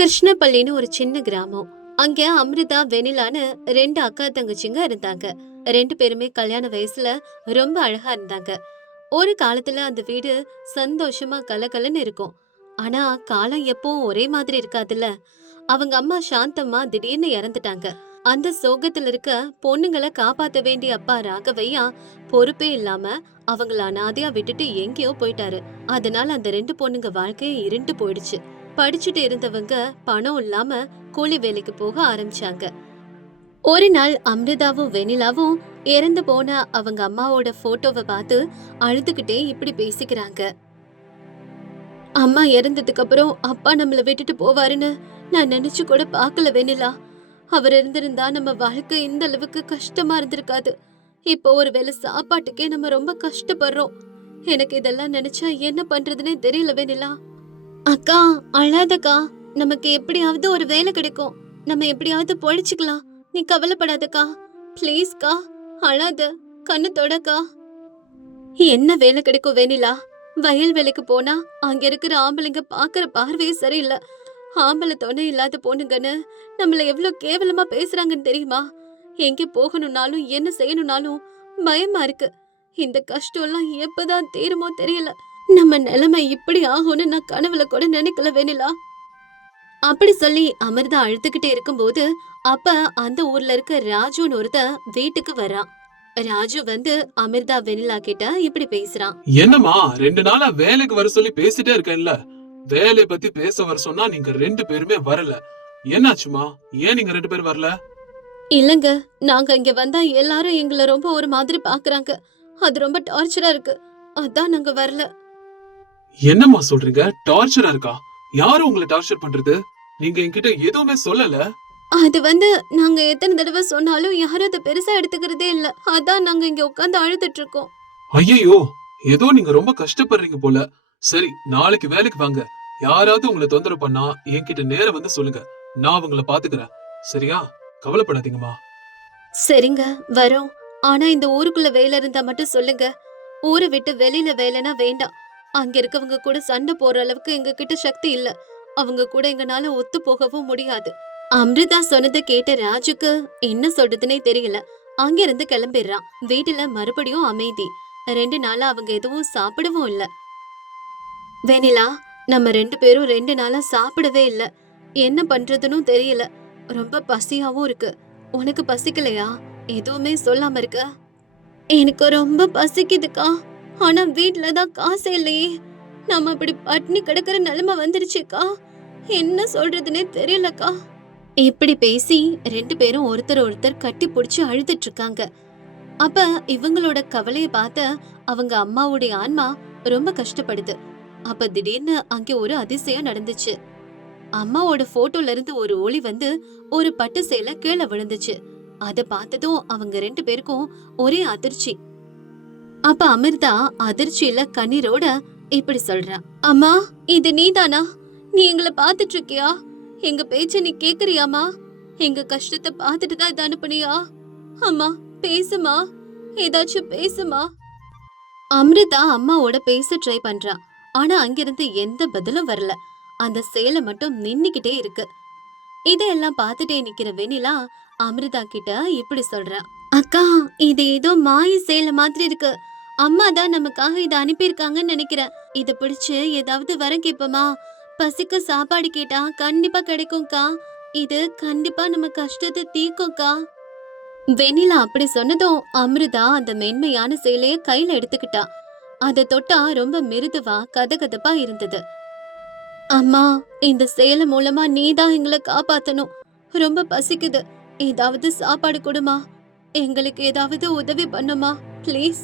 கிருஷ்ணப்பள்ளின்னு ஒரு சின்ன கிராமம். அங்க அமிர்தா, வெனிலான்னு ரெண்டு அக்கா தங்கச்சிங்க இருந்தாங்க. ரெண்டு பேருமே கல்யாண வயசுல ரொம்ப அழகா இருந்தாங்க. ஒரு காலத்துல அந்த வீடு சந்தோஷமா கலகலன்னு இருக்கும். ஆனா காலம் எப்பவும் ஒரே மாதிரி இருக்காதுல்ல. அவங்க அம்மா சாந்தம்மா திடீர்னு இறந்துட்டாங்க. அந்த சோகத்துல இருக்க பொண்ணுங்களை காப்பாத்த வேண்டிய அப்பா ராகவையா பொறுப்பே இல்லாம அவங்கள அனாதையா விட்டுட்டு எங்கேயோ போயிட்டாரு. அதனால அந்த ரெண்டு பொண்ணுங்க வாழ்க்கையே இருண்டு போயிடுச்சு. படிச்சுட்டு இருந்தவங்க பணம் இல்லாம கூலி வேலைக்கு போக ஆரம்பிச்சாங்க. ஒரு நாள் அமிர்தாவும் வெனிலாவும் இறந்து போன அவங்க அம்மாவோட போட்டோவை பார்த்து அழுதுகிட்டே இப்படி பேசிக்கிறாங்க. அம்மா இறந்ததுக்கு அப்புறம் அப்பா நம்மள விட்டுட்டு போவாருன்னு நான் நினைச்சு கூட பார்க்கல வெனிலா. அவர் இருந்திருந்தா நம்ம வாழ்க்கை இந்த அளவுக்கு கஷ்டமா இருந்திருக்காது. இப்போ ஒருவேளை சாப்பாட்டுக்கே நம்ம ரொம்ப கஷ்டப்படுறோம். எனக்கு இதெல்லாம் நினைச்சா என்ன பண்றதுன்னே தெரியல வெனிலா. அக்கா, அழாதக்கா. நமக்கு எப்படியாவது ஒரு வேலை கிடைக்கும். நம்ம எப்படியாவது பொழைச்சுக்கலாம். நீ கவலைப்படாதக்கா. ப்ளீஸ்க்கா, அழாத. கண்ணு தொடக்கா. என்ன வேலை கிடைக்கும் வெனிலா? வயல் வேலைக்கு போனா அங்க இருக்கிற ஆம்பளைங்க பாக்குற பார்வையே சரியில்லை. ஆம்பளை துணை இல்லாத பொண்ணுங்கன்னு நம்மள எவ்வளவு கேவலமா பேசுறாங்கன்னு தெரியுமா? எங்க போகணும்னாலும் என்ன செய்யணும்னாலும் பயமா இருக்கு. இந்த கஷ்டம் எல்லாம் எப்பதான் தீருமோ தெரியல. நம்ம நிலைமை இப்படி ஆகும்னு நான் கனவுல கூட நினைக்கல வெனிலா. அப்படி சொல்லி அமிர்தா அழுதுகிட்டே இருக்கும்போது அப்ப அந்த ஊர்ல இருக்க ராஜுன்னு ஒருத்த வீட்டுக்கு வரான். ராஜு வந்து அமிர்தா வெனிலா கிட்ட இப்படி பேசுறான். என்னம்மா 2 நாளா வேலைக்கு வர சொல்லி பேசிட்டே இருக்கேன்ல. வேலை பத்தி பேச வர சொன்னா நீங்க 2 பேருமே வரல. என்னாச்சுமா? ஏன் நீங்க 2 பேரும் வரல? இல்லங்க, நாங்க இங்க வந்தா எல்லாரும் எங்களை ரொம்ப ஒரு மாதிரி பாக்குறாங்க. அது ரொம்ப டார்ச்சரா இருக்கு. அதான் நாங்க வரல. என்னம்மா சொல்றீங்க? டார்ச்சரா இருக்கா? யாரும் உங்களை டார்ச்சர் பண்றது? நீங்க என்கிட்ட எதுவுமே சொல்லல. அது வந்து நாங்க எத்தனை தடவை சொன்னாலும் யாரும் அதை பெருசா எடுத்துக்கிறதே இல்ல. அதான் நாங்க இங்க உட்காந்து அழுதுட்டு இருக்கோம். ஐயோ, ஏதோ நீங்க ரொம்ப கஷ்டப்படுறீங்க போல. சரி, நாளைக்கு வேலைக்கு வாங்க. யாராவது உங்களை தொந்தரவு பண்ணா என்கிட்ட நேர வந்து சொல்லுங்க. நான் உங்களை பாத்துக்கிறேன். சரியா? கவலைப்படாதீங்கம்மா. சரிங்க, வரோம். ஆனா இந்த ஊருக்குள்ள வேலை இருந்தா மட்டும் சொல்லுங்க. ஊரை விட்டு வெளியில வேலைனா வேண்டாம். அங்க இருக்கவங்க கூட சண்டை போற அளவுக்கு எங்க கிட்ட சக்தி இல்ல. அவங்க கூட எங்கனால ஒத்து போகவும் முடியாது. அமிர்தா சொன்னதை கேட்ட ராஜுக்கு என்ன சொல்றதுன்னே தெரியல. அங்கிருந்து கிளம்பிடுறான். வீட்டுல மறுபடியும் அமைதி. 2 நாளா அவங்க எதுவும் சாப்பிடவும் இல்ல. வெனிலா, நம்ம 2 பேரும் 2 நாளா சாப்பிடவே இல்ல. என்ன பண்றதுன்னு தெரியல. ரொம்ப பசியாவும் இருக்கு. உனக்கு பசிக்கலையா? எதுவுமே சொல்லாம இருக்க. எனக்கு ரொம்ப பசிக்குதுக்கா. ஆனா வீட்டுலதான் காசு இல்லையே. நம்ம அப்படி பட்னி கிடக்குற நிலைமை வந்துருச்சுக்கா. என்ன சொல்றதுன்னே தெரியலக்கா. இப்படி பேசி 2 பேரும் ஒருத்தர் ஒருத்தர் கட்டி பிடிச்சு அழுதுட்டு இருக்காங்க. அப்ப இவங்களோட கவலைய பார்த்த அவங்க அம்மாவுடைய ஆன்மா ரொம்ப கஷ்டப்படுது. அப்ப திடீர்னு அங்கே ஒரு அதிசயம் நடந்துச்சு. அம்மாவோட போட்டோல இருந்து ஒரு ஒளி வந்து ஒரு பட்டு சேலை கீழே விழுந்துச்சு. அத பார்த்ததும் அவங்க 2 பேருக்கும் ஒரே அதிர்ச்சி. அப்ப அமிர்தா அதிர்ச்சியில கண்ணீரோட இப்படி சொல்றா. அம்மா, இது நீதானா? நீ எங்களை பாத்துட்டு இருக்கியா? எங்க பேச்ச நீ கேக்குறியாமா? எங்க கஷ்டத்தை பார்த்துட்டு தான் இதை அனுப்புனியா? அம்மா, பேசுமா. ஏதாச்சும் பேசுமா. அமிர்தா அம்மாவோட பேச ட்ரை பண்றா. ஆனா அங்கிருந்து எந்த பதிலும் வரல. அந்த சேலை மட்டும் நின்னுக்கிட்டே இருக்கு. இதையெல்லாம் பார்த்துட்டே நிக்கிற வெனிலா அமிர்தா கிட்ட இப்படி சொல்றா. அக்கா, இது ஏதோ மாய சேலை மாதிரி இருக்கு. அம்மா தான் நமக்காக இதை அனுப்பியிருக்காங்கன்னு நினைக்கிறேன். இத பிடிச்சு ஏதாவது வரம் கேப்பமா? பசிக்கு சாப்பாடு கேட்டா கண்டிப்பா கிடைக்கும்க்கா. இது கண்டிப்பா நம்ம கஷ்டத்தை தீக்கும்க்கா. வெனிலா அப்படி சொன்னதும் அமிர்தா அந்த மென்மையான சேலைய கையில எடுத்துக்கிட்டா. அத தொட்டா ரொம்ப மிருதுவா கதகதப்பா இருந்தது. அம்மா, இந்த சேலை மூலமா நீதான் எங்களை காப்பாத்தணும். ரொம்ப பசிக்குது. ஏதாவது சாப்பாடு கொடுமா. எங்களுக்கு ஏதாவது உதவி பண்ணுமா ப்ளீஸ்.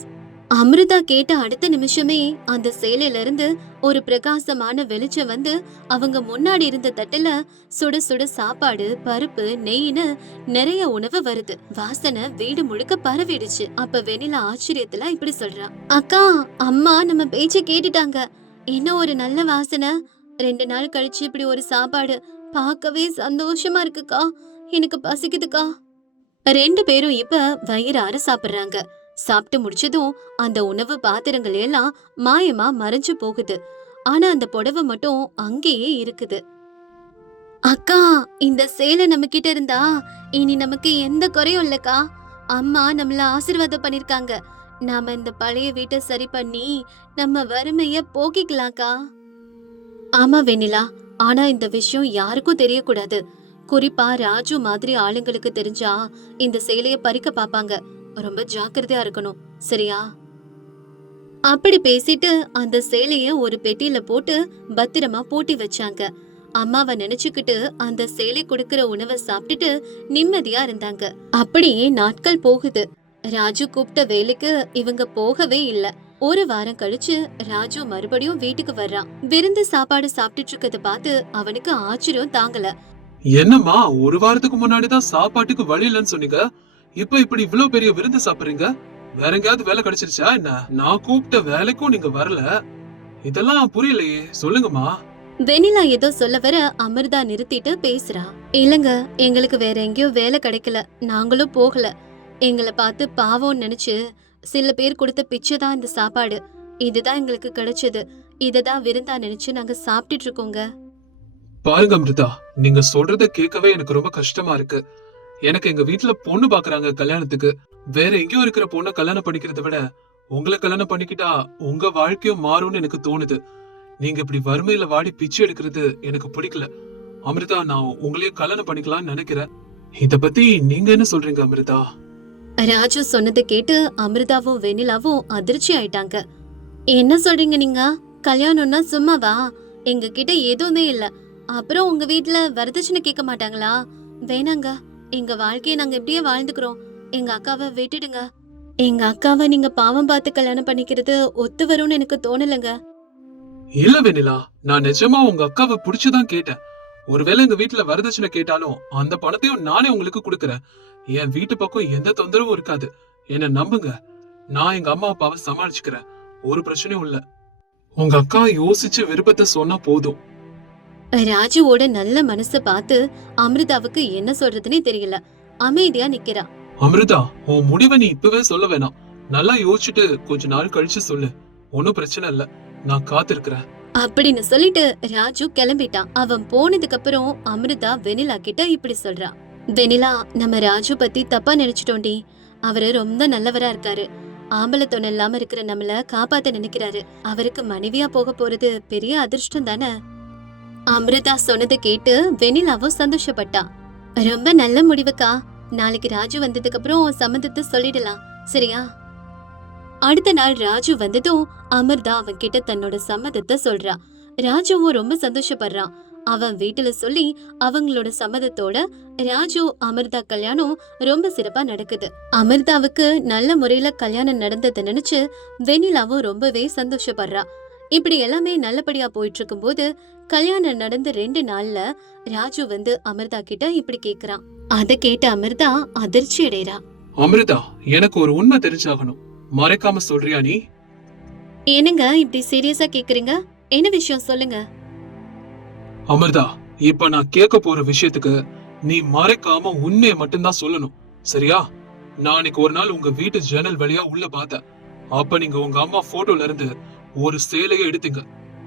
அமிர்தா கேட்ட அடுத்த நிமிஷமே அந்த சேலையில இருந்து ஒரு பிரகாசமான வெளிச்சம் வந்து அவங்க முன்னாடி இருந்த தட்டுல சுட சுட சாப்பாடு, பருப்பு, நெய்ன்னு நிறைய உணவு வருது. வாசனை வீடு முழுக்க பரவிடுச்சு. அப்ப வெனிலா ஆச்சரியத்துல இப்படி சொல்றா. அக்கா, அம்மா நம்ம பேச்ச கேட்டுட்டாங்க. இன்னும் ஒரு நல்ல வாசனை. 2 நாள் கழிச்சு இப்படி ஒரு சாப்பாடு பார்க்கவே சந்தோஷமா இருக்குக்கா. எனக்கு பசிக்குதுக்கா. 2 பேரும் இப்ப வயிறார சாப்பிடுறாங்க. சாப்பிட்டு முடிச்சதும் அந்த உணவு பாத்திரங்கள் எல்லாம் மாயமா மறைஞ்சு போகுது. ஆனா அந்த புடவை மட்டும் அங்கேயே இருக்குது. அக்கா, இந்த சேலை நம்ம கிட்ட இருந்தா இனி நமக்கு எந்த குறையும் இல்லக்கா. அம்மா நம்மள ஆசீர்வாதம் பண்ணிருக்காங்க. நாம இந்த பழைய வீட்டை சரி பண்ணி நம்ம வறுமைய போக்கிக்கலாம்க்கா. ஆமா வெண்ணிலா, ஆனா இந்த விஷயம் யாருக்கும் தெரியக்கூடாது. குறிப்பா ராஜு மாதிரி ஆளுங்களுக்கு தெரிஞ்சா இந்த சேலைய பறிக்க பாப்பாங்க. ரொம்ப ஜாக்கிரதையா இருக்கணும், சரியா? அப்படி பேசிட்டு அந்த சேலைய ஒரு பெட்டியில போட்டு பத்திரமா பூட்டி வச்சாங்க. அம்மாவை நினைச்சுக்கிட்டு அந்த சேலை கொடுக்கிற உணவை சாப்பிட்டுட்டு நிம்மதியா இருந்தாங்க. அப்படியே நாட்கள் போகுது. ராஜு கூப்பிட்ட வேலைக்கு இவங்க போகவே இல்ல. ஒரு வாரம் கழிச்சு ராஜு மறுபடியும் வீட்டுக்கு வர்றான். விருந்து சாப்பாடு சாப்பிட்டுட்டு இருக்கத பார்த்து அவனுக்கு ஆச்சரியம் தாங்கல. என்னம்மா, ஒரு வாரத்துக்கு முன்னாடிதான் சாப்பாட்டுக்கு வழி இல்லைன்னு சொன்னீங்க. இப்ப இப்படி இவ்ளோ பெரிய விருந்து சாப்பிடுறீங்க. வேற எங்கேயாவது வேலை கிடைச்சிருச்சா என்ன? நான் கூப்பிட்ட வேலைக்கும் நீங்க வரல. இதெல்லாம் புரியலையே, சொல்லுங்கம்மா. வெண்ணிலா ஏதோ சொல்ல வர அமிர்தா நிறுத்திட்டு பேசுறா. இல்லங்க, எங்களுக்கு வேற எங்கேயோ வேலை கிடைக்கல, நாங்களும் போகல. எங்களை பார்த்து பாவம் நினைச்சு சில பேர் கொடுத்த பிச்சை தான் இந்த சாப்பாடு. இதுதான் எங்களுக்கு கிடைச்சது. இததான் விருந்தா நினைச்சு நாங்க சாப்பிட்டுட்டு இருக்கோங்க. பாருங்க அமிர்தா, நீங்க சொல்றத கேட்கவே எனக்கு ரொம்ப கஷ்டமா இருக்கு. எனக்கு எங்க வீட்டுல பொண்ணு பாக்குறாங்க கல்யாணத்துக்கு. வேற எங்கேயோ இருக்கிற பொண்ணை கல்யாணம் பண்ணிக்கிறத விட உங்களை கல்யாணம் பண்ணிக்கிட்டா உங்க வாழ்க்கையும் மாறும்னு எனக்கு தோணுது. நீங்க இப்படி வறுமையில வாடி பிச்சை எடுக்கிறது எனக்கு பிடிக்கல. அமிர்தா, நான் உங்களையும் கல்யாணம் பண்ணிக்கலாம்னு நினைக்கிறேன். இத பத்தி நீங்க என்ன சொல்றீங்க அமிர்தா? ராஜு சொன்னதை கேட்டு அமிர்தாவும் வெண்ணிலாவும் அதிர்ச்சி ஆயிட்டாங்க. என்ன சொல்றீங்க நீங்க? கல்யாணம்னா சும்மாவா? எங்க கிட்ட எதுவுமே இல்ல. அப்புறம் உங்க வீட்ல வரதட்சணை கேட்க மாட்டாங்களா? வேணாங்க, எங்க வாழ்க்கைய நாங்க இப்படியே வாழ்ந்துக்கிறோம். எங்க அக்காவை விட்டுடுங்க. எங்க அக்காவை நீங்க பாவம் பார்த்து கல்யாணம் பண்ணிக்கிறது ஒத்து வரும்னு எனக்கு தோணலங்க. இல்ல வெண்ணிலா, நான் நிஜமா உங்க அக்காவை புடிச்சுதான் கேட்டேன். ஒருவேளை எங்க வீட்டுல வரதட்சணை கேட்டாலும் அந்த பணத்தையும் நானே உங்களுக்கு கொடுக்கறேன். என் வீட்டு பக்கம் எந்த தொந்தரவும் இருக்காது. என்ன நம்புங்க, நான் எங்க அம்மா அப்பாவை சமாளிச்சுக்கிறேன். ஒரு பிரச்சனையும் இல்ல. உங்க அக்கா யோசிச்சு விருப்பத்தை சொன்னா போதும். ராஜுவோட நல்ல மனச பார்த்து அமிர்தாவுக்கு என்ன சொல்றதுன்னே தெரியல. அமைதியா நிக்கிறா. அமிர்தா, உன் முடிவை நீ இப்பவே சொல்ல வேணாம். நல்லா யோசிச்சுட்டு கொஞ்ச நாள் கழிச்சு சொல்லு. ஒன்னும் பிரச்சனை இல்ல, நான் காத்திருக்கிறேன் அப்படின்னு சொல்லிட்டு ராஜு கிளம்பிட்டான். அவன் போனதுக்கு அப்புறம் அமிர்தா வெனிலா கிட்ட இப்படி சொல்றா. வெனிலா, நம்ம ராஜு பத்தி தப்பா நினைச்சிட்டோண்டி. அவரு ரொம்ப நல்லவரா இருக்காரு. ஆம்பளை துணை இல்லாம இருக்கிற நம்மள காப்பாத்த நினைக்கிறாரு. அவருக்கு மனைவியா போக போறது பெரிய அதிர்ஷ்டம் தானே. அமிர்தா சொன்னதை கேட்டு வெனிலாவும் சந்தோஷப்பட்டா. ரொம்ப நல்ல முடிவுக்கா. நாளைக்கு ராஜு வந்ததுக்கு அப்புறம் சம்மந்தத்தை சொல்லிடலாம், சரியா? அடுத்த நாள் ராஜு வந்ததும் அமிர்தா அவன் கிட்ட தன்னோட சம்மதத்தை சொல்றா. ராஜுவும் ரொம்ப சந்தோஷப்படுறான். அவன் வீட்டுல சொல்லி அவங்களோட சம்மதத்தோட ராஜு அமிர்தா கல்யாணம் ரொம்ப சிறப்பா நடக்குது. அமிர்தாவுக்கு நல்ல முறையில கல்யாணம் நடந்ததை நினைச்சு வெண்ணிலாவும் ரொம்பவே சந்தோஷப்படுறா. இப்படி எல்லாமே நல்லபடியா போயிட்டு இருக்கும் போது கல்யாணம் நடந்து 2 நாள்ல ராஜு வந்து அமிர்தா கிட்ட இப்படி கேக்குறான். அத கேட்ட அமிர்தா அதிர்ச்சி அடைறா. அமிர்தா, எனக்கு ஒரு உண்மை தெரிஞ்சாகணும். மறைக்காம சொல்றியா நீ? என்னங்க இப்படி சீரியஸா கேக்குறீங்க? என்ன விஷயம் சொல்லுங்க. அமிர்தா, இப்ப நான் கேட்க போற விஷயத்துக்கு நீ மறைக்காம உண்மையை மட்டும்தான் சொல்லணும், சரியா? நாளைக்கு ஒரு நாள் உங்க வீட்டு ஜன்னல் வழியா உள்ள பார்த்தேன். அப்ப நீங்க உங்க அம்மா போட்டோல இருந்து ஒரு சேலையை எடுத்தீங்க.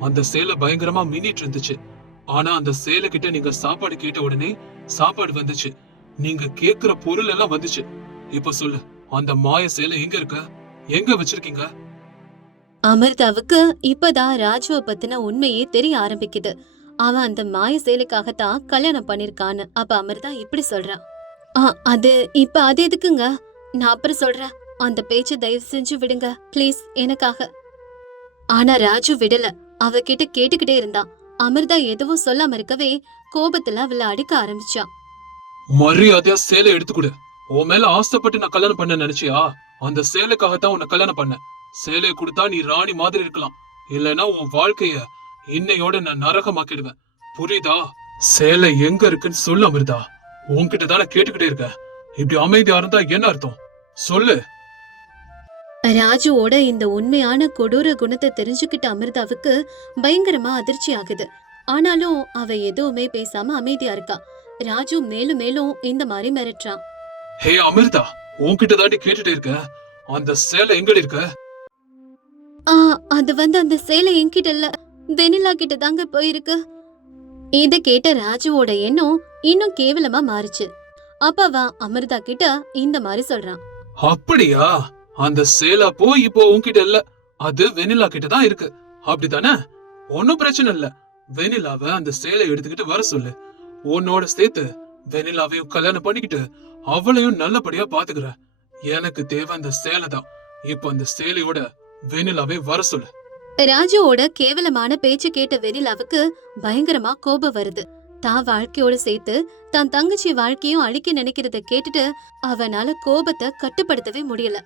அந்த சேலை பயங்கரமா மின்னிட்டு இருந்துச்சு. ஆனா அந்த சேலை கிட்ட நீங்க சாப்பாடு கேட்ட உடனே சாப்பாடு வந்துச்சு. நீங்க கேக்குற பொருள் எல்லாம் வந்துச்சு. இப்ப சொல்லு, அந்த மாய சேலை எங்க இருக்கு? எங்க வச்சிருக்கீங்க? அமிர்தாவுக்கு இப்பதான் ராஜுவை பத்தின உண்மையே தெரிய ஆரம்பிக்குது. அவன் அந்த மாய சேலைக்காகத்தான் கல்யாணம் பண்ணிருக்கான்னு. அப்ப அமிர்தா இப்படி சொல்றான். அது இப்ப அது எதுக்குங்க? நான் அப்புறம் சொல்றேன். அந்த பேச்ச தயவு செஞ்சு விடுங்க பிளீஸ், எனக்காக. ஆனா ராஜு விடல. அவகிட்ட கேட்டுக்கிட்டே இருந்தான். அமிர்தா எதுவும் சொல்லாம இருக்கவே கோபத்துல அவளை அடிக்க ஆரம்பிச்சான். மரியாதையா சேலை எடுத்துக்கூட. உன் மேல ஆசைப்பட்டு நான் கல்யாணம் பண்ண நினைச்சியா? அந்த சேலைக்காகத்தான் உன்னை கல்யாணம் பண்ண. சேலையை கொடுத்தா நீ ராணி மாதிரி இருக்கலாம். இல்லைன்னா உன் வாழ்க்கைய இன்னையோட நான் நரகமாக்கிடுவேன். புரியுதா? சேலை எங்க இருக்குன்னு சொல்லு அமிர்தா. உன்கிட்ட தானே கேட்டுக்கிட்டே இருக்க. இப்படி அமைதியா இருந்தா என்ன அர்த்தம்? சொல்லு. ராஜுவோட இந்த உண்மையான கொடூர குணத்தை தெரிஞ்சுக்கிட்ட அமிர்தாவுக்கு பயங்கரமா அதிர்ச்சி ஆகுது. ஆனாலும் அவ எதுவுமே பேசாம அமைதியா இருக்கா. ராஜு மேலும் மேலும் இந்த மாதிரி மிரட்டுறான். ஹே அமிர்தா, உன்கிட்ட தாண்டி கேட்டுட்டே இருக்க. அந்த சேலை எங்கடி இருக்க? அது வந்து அந்த சேலை என்கிட்ட இல்ல, வெனிலா கிட்ட தாங்க போயிருக்கு. இத கேட்ட ராஜுவோட எண்ணம் இன்னும் கேவலமா மாறுச்சு. அப்ப அவன் அமிர்தா கிட்ட இந்த மாதிரி சொல்றான். அப்படியா? அந்த சேலை அப்போ இப்போ உன்கிட்ட இல்ல, அது வெனிலா கிட்ட தான் இருக்கு, அப்படிதானே? ஒன்னும் பிரச்சனை இல்ல. வெனிலாவை அந்த சேலை எடுத்துக்கிட்டு வர சொல்லு. உன்னோட சேர்த்து வெனிலாவையும் கல்யாணம் பண்ணிக்கிட்டு அவளையும் நல்லபடியா பாத்துக்கிற. எனக்கு தேவை அந்த சேலை தான். இப்போ அந்த சேலையோட வெனிலாவை வர சொல்லு. ராஜுவோட கேவலமான பேச்சு கேட்ட வெனிலாவுக்கு பயங்கரமா கோபம் வருது. தான் வாழ்க்கையோட சேர்த்து தான் தங்கச்சி வாழ்க்கையும் அழிக்க நினைக்கிறத கேட்டுட்டு அவனால கோபத்தை கட்டுப்படுத்தவே முடியல.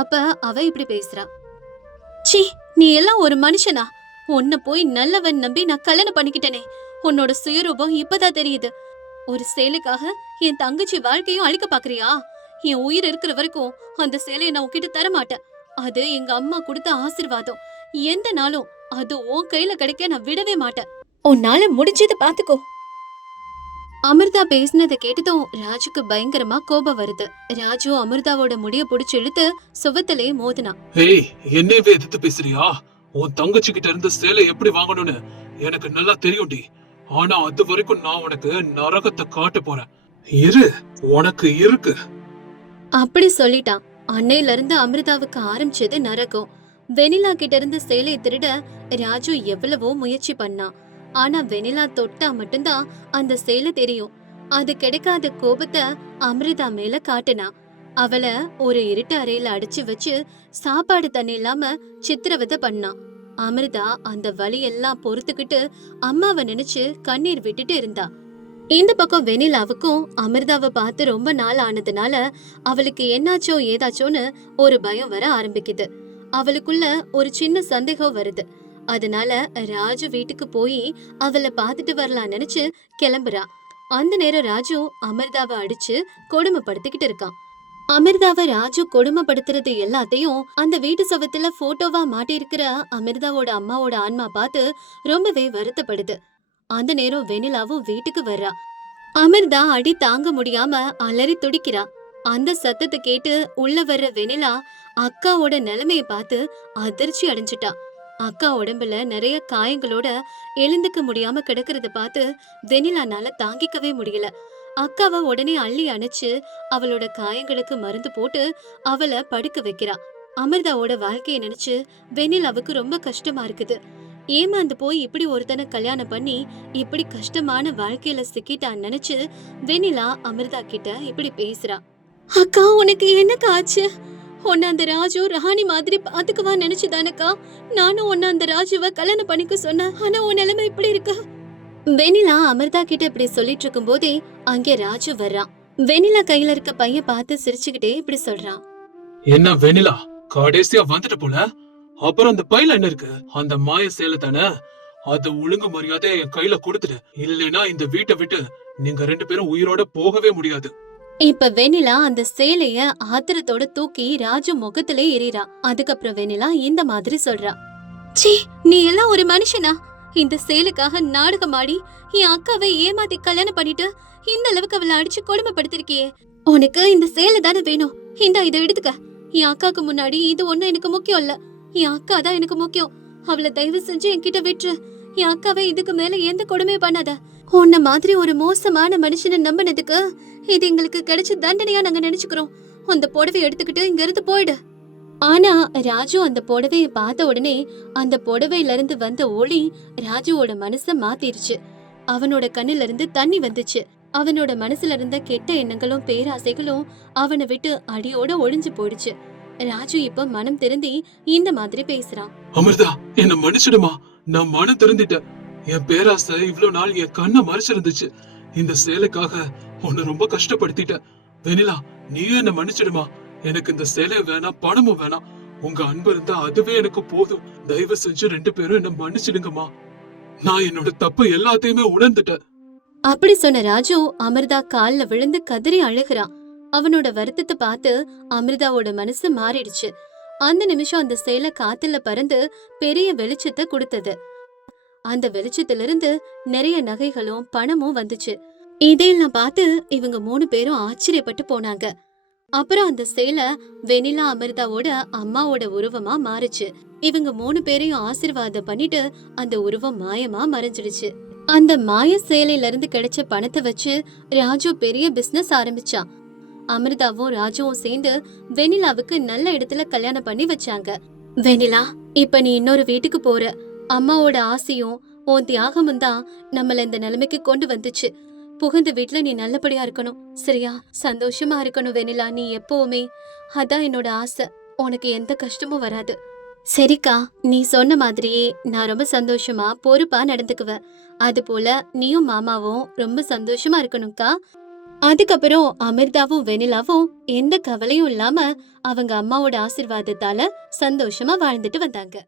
அப்ப அவ இப்படி பேசுறா. சீ, நீ எல்லாம் ஒரு மனுஷனா? உன்னை போய் நல்லவன் நம்பி நான் கல்யாணம் பண்ணிக்கிட்டேனே, உன்னோட சுயரூபம் இப்பதான் தெரியுது. ஒரு சேலைக்காக என் தங்கச்சி வாழ்க்கையும் அழிக்க பாக்குறியா? என் உயிர் இருக்கிற வரைக்கும் அந்த சேலையை நான் உன்கிட்ட தர மாட்டேன். அது எங்க அம்மா கொடுத்த ஆசீர்வாதம். எந்த நாளும் அது உன் கையில கிடைக்க நான் விடவே மாட்டேன். உன்னால முடிஞ்சதை பாத்துக்கோ. அமிர்தா பேசினதை கேட்டதும் ராஜுக்கு பயங்கரமா கோபம் வருது. ராஜு அமிர்தாவோட முடிய புடிச்சு இழுத்து சுவத்திலே மோதினா. ஏய், என்னையவே எதிர்த்து பேசுறியா? உன் தங்கச்சி கிட்ட இருந்து சேலை எப்படி வாங்கணும்னு எனக்கு நல்லா தெரியும்டி. ஆனா அது வரைக்கும் நான் உனக்கு நரகத்தை காட்ட போறேன். இரு, உனக்கு இருக்கு. அப்படி சொல்லிட்டான். அன்னையில இருந்து அமிர்தாவுக்கு ஆரம்பிச்சது நரகம். வெனிலா கிட்ட இருந்து சேலையை திருட ராஜு எவ்வளவோ முயற்சி பண்ணான். ஆனா வெனிலா தொட்டா மட்டும்தான் அந்த சேலை தெரியும். அது கிடைக்காத கோபத்தை அமிர்தா மேல காட்டினா. அவளை ஒரு இருட்டு அறையில அடைச்சு வச்சு சாப்பாடு தண்ணி இல்லாம சித்திரவதை பண்ணான். அமிர்தா அந்த வலியெல்லாம் பொறுத்துக்கிட்டு அம்மாவை நினைச்சு கண்ணீர் விட்டுட்டு இருந்தா. இந்த பக்கம் வெனிலாவுக்கும் அமிர்தாவை பார்த்து ரொம்ப நாள் ஆனதுனால அவளுக்கு என்னாச்சோ ஏதாச்சோன்னு ஒரு பயம் வர ஆரம்பிக்குது. அவளுக்குள்ள ஒரு சின்ன சந்தேகம் வருது. அதனால ராஜு வீட்டுக்கு போய் அவளை பார்த்துட்டு வரலாம் நினைச்சு கிளம்புறா. அந்த நேரம் ராஜு அமிர்தாவை அடிச்சு கொடுமைப்படுத்திக்கிட்டு இருக்கான். அமிர்தாவை ராஜு கொடுமைப்படுத்துறது எல்லாத்தையும் அந்த வீட்டு சுவத்துல போட்டோவா மாட்டிருக்கிற அமிர்தாவோட அம்மாவோட ஆன்மா பார்த்து ரொம்பவே வருத்தப்படுது. அந்த நேரம் வெனிலாவும் வீட்டுக்கு வர்றா. அமிர்தா அடி தாங்க முடியாம அலறி துடிக்கிறா. அந்த சத்தத்தை கேட்டு உள்ள வர்ற வெனிலா அக்காவோட நிலைமைய பார்த்து அதிர்ச்சி அடைஞ்சிட்டா. அக்கா உடம்புல நிறைய காயங்களோட எழுந்துக்க முடியாம கிடக்கிறத பார்த்து வெனிலானால தாங்கிக்கவே முடியல. அக்காவை உடனே அள்ளி அணைச்சு அவளோட காயங்களுக்கு மருந்து போட்டு அவளை படுக்க வைக்கிறா. அமிர்தாவோட வாழ்க்கைய நினைச்சு வெனிலாவுக்கு ரொம்ப கஷ்டமா இருக்குது. ஏமாந்து போய் இப்படி ஒருத்தனை கல்யாணம் பண்ணி இப்படி கஷ்டமான வாழ்க்கையில சிக்கிட்டான்னு நினைச்சு வெனிலா அமிர்தா கிட்ட இப்படி பேசுறா. அக்கா, உனக்கு என்னக்கா ஆச்சு? உன்ன அந்த ராஜு ராணி மாதிரி பாத்துக்குவா நினைச்சுதானக்கா நானும் உன்ன அந்த ராஜுவை கல்யாணம் பண்ணிக்க சொன்னேன். ஆனா உன் நிலைமை இப்படி இருக்கு. வெனிலா அமிர்தா கிட்ட இப்படி சொல்லிட்டு இருக்கும் போதே அங்கே ராஜு வர்றான். வெனிலா கையில இருக்க பையன் பார்த்து சிரிச்சுக்கிட்டே இப்படி சொல்றான். என்ன வெனிலா, கடைசியா வந்துட்டு போல? அப்புறம் அந்த பையில என்ன இருக்கு? அந்த மாய சேலை தானே? அது ஒழுங்கு மரியாதை என் கையில கொடுத்துடு, இல்லைன்னா இந்த வீட்டை விட்டு நீங்க 2 பேரும் உயிரோட போகவே முடியாது. இப்ப வெனிலா அந்த சேலைய ஆத்திரத்தோட தூக்கி ராஜு முகத்திலே எறிறா. அதுக்கப்புறம் வெனிலா இந்த மாதிரி சொல்றா. சீ, நீ எல்லாம் ஒரு மனுஷனா? இந்த சேலுக்காக நாடகம் ஆடி என் அக்காவை ஏமாத்தி கல்யாணம் பண்ணிட்டு இந்த அளவுக்கு அவளை அடிச்சு கொடுமைப்படுத்திருக்கியே. உனக்கு இந்த சேலை தானே வேணும்? இந்தா இதை எடுத்துக்க. என் அக்காக்கு முன்னாடி இது ஒண்ணும் எனக்கு முக்கியம் இல்ல. என் அக்கா தான் எனக்கு முக்கியம். அவளை தயவு செஞ்சு என்கிட்ட விட்டுரு. என் அக்காவை இதுக்கு மேல எந்த கொடுமையும் பண்ணாத. உன்ன மாதிரி ஒரு மோசமான மனுஷனை நம்பினதுக்கு இது எங்களுக்கு கிடைச்ச தண்டனையா நாங்க நினைச்சுக்கிறோம். அந்த புடவை எடுத்துக்கிட்டு இங்க இருந்து போயிடு. ஆனா ராஜு அந்த புடவைய பார்த்த உடனே அந்த புடவையில இருந்து வந்த ஒளி ராஜுவோட மனச மாத்திருச்சு. அவனோட கண்ணுல இருந்து தண்ணி வந்துச்சு. அவனோட மனசுல இருந்த கெட்ட எண்ணங்களும் பேராசைகளும் அவனை விட்டு அடியோட ஒழிஞ்சு போயிடுச்சு. ராஜு இப்ப மனம் திருந்தி இந்த மாதிரி பேசுறான். அமிர்தா, என்ன மன்னிச்சிடுமா. நான் மனம் திருந்திட்டேன். என் பேராசை இவ்வளவு நாள் என் கண்ணை மறைச்சிருந்துச்சு. இந்த சேலைக்காக உன்னை ரொம்ப கஷ்டப்படுத்திட்டேன். வெனிலா, நீயும் என்ன மன்னிச்சிடுமா. எனக்கு இந்த சேலை வேணாம், பணமும் வேணாம். உங்க அன்பு இருந்தா அதுவே எனக்கு போதும். தயவு செஞ்சு 2 பேரும் என்ன மன்னிச்சிடுங்கம்மா. நான் என்னோட தப்பு எல்லாத்தையுமே உணர்ந்துட்டேன். அப்படி சொன்ன ராஜு அமிர்தா கால்ல விழுந்து கதறி அழுகிறான். அவனோட வருத்தத்தை பார்த்து அமிர்தாவோட மனசு மாறிடுச்சு. அந்த நிமிஷம் அந்த சேலை காத்துல பறந்து பெரிய வெளிச்சத்தை கொடுத்தது. அந்த வெளிச்சத்திலிருந்து நிறைய நகைகளும் பணமும் வந்துச்சு. இதையெல்லாம் பார்த்து இவங்க 3 பேரும் ஆச்சரியப்பட்டு போனாங்க. அப்புறம் அந்த சேலை வெனிலா அமிர்தாவோட அம்மாவோட உருவமா மாறுச்சு. இவங்க 3 பேரையும் ஆசீர்வாதம் பண்ணிட்டு அந்த உருவம் மாயமா மறைஞ்சிடுச்சு. அந்த மாய சேலையில இருந்து கிடைச்ச பணத்தை வச்சு ராஜு பெரிய பிசினஸ் ஆரம்பிச்சான். அமிர்தாவும் ராஜுவும் சேர்ந்து வெண்ணிலாவுக்கு நல்ல இடத்துல கல்யாணம் பண்ணி வச்சாங்க. வெண்ணிலா, இப்ப நீ இன்னொரு வீட்டுக்கு போற. அம்மாவோட ஆசையும் உன் தியாகமும் தான் நம்மள இந்த நிலைமைக்கு கொண்டு வந்துச்சு. புகுந்த வீட்டுல நீ நல்லபடியா இருக்கணும், சரியா? சந்தோஷமா இருக்கணும் வெண்ணிலா, நீ எப்பவுமே. அதான் என்னோட ஆசை. உனக்கு எந்த கஷ்டமும் வராது. சரிக்கா, நீ சொன்ன மாதிரியே நான் ரொம்ப சந்தோஷமா பொறுப்பா நடந்துக்குவேன். அது போல நீயும் மாமாவும் ரொம்ப சந்தோஷமா இருக்கணும்க்கா. அதுக்கப்புறம் அமிர்தாவும் வெண்ணிலாவும் எந்த கவலையும் இல்லாம அவங்க அம்மாவோட ஆசீர்வாதத்தால சந்தோஷமா வாழ்ந்துட்டு வந்தாங்க.